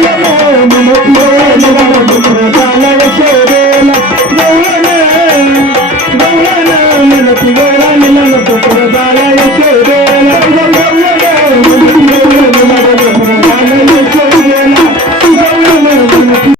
Yeah.